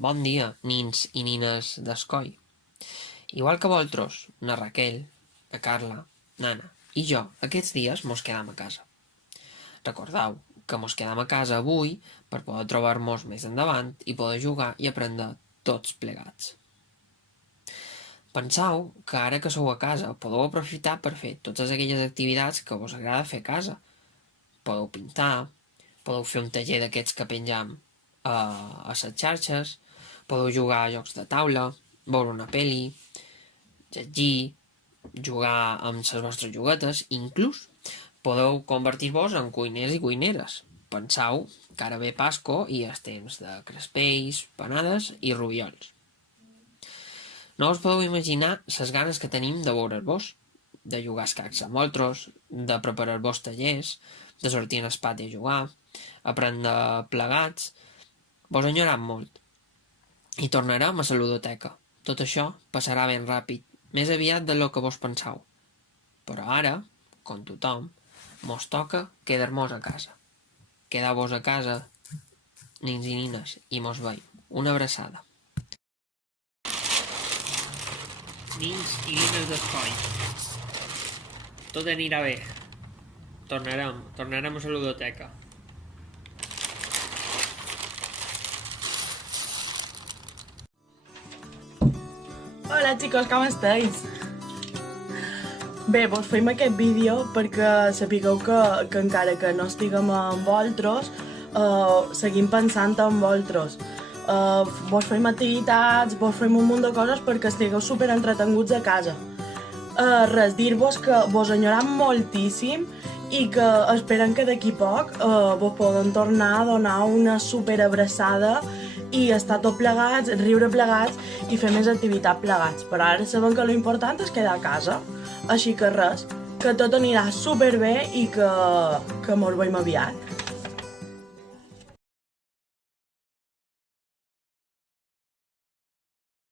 Bon dia, nins i nines d'Escoi. Igual que vosaltres, na Raquel, na Carla, Nana i jo, aquests dies mos quedam a casa. Recordeu que mos quedam a casa avui per poder trobar-nos més endavant i poder jugar i aprendre tots plegats. Penseu que ara que sou a casa podeu aprofitar per fer totes aquelles activitats que vos agrada fer a casa. Podeu pintar, podeu fer un taller d'aquests que pengem a les xarxes, podeu jugar a jocs de taula, veure una peli, llegir, jugar amb les vostres juguetes, inclús podeu convertir-vos en cuiners i cuineres. Penseu que ara ve Pasco i és temps de crespells, panades i rubiols. No us podeu imaginar les ganes que tenim de veure's-vos, de jugar a escacs amb vosaltres, de preparar-vos tallers, de sortir al pati a jugar, aprendre plegats. Vos enyorem molt. I tornarem a la ludoteca. Tot això passarà ben ràpid, més aviat de lo que vos penseu. Però ara, com tothom, mos toca quedar-mos a casa. Quedeu-vos a casa, nins i nines, i mos veiem. Una abraçada. Nins i nines d'Escoi. Tot anirà bé. Tornarem a la ludoteca. Hola chicos, com estáis? Bé, vos feim aquest vídeo perquè sapigueu que encara que no estiguem amb vosaltres, seguim pensant en vosaltres. Vos feim activitats, vos feim un munt de coses perquè estigueu super entretenguts a casa. Res, dir-vos que vos enyoram moltíssim i que esperem que d'aquí poc vos poden tornar a donar una super abraçada i estar tot plegats, riure plegats i fer més activitat plegats. Però ara sabem que l'important és quedar a casa. Així que res, que tot anirà superbé i que mos veiem aviat.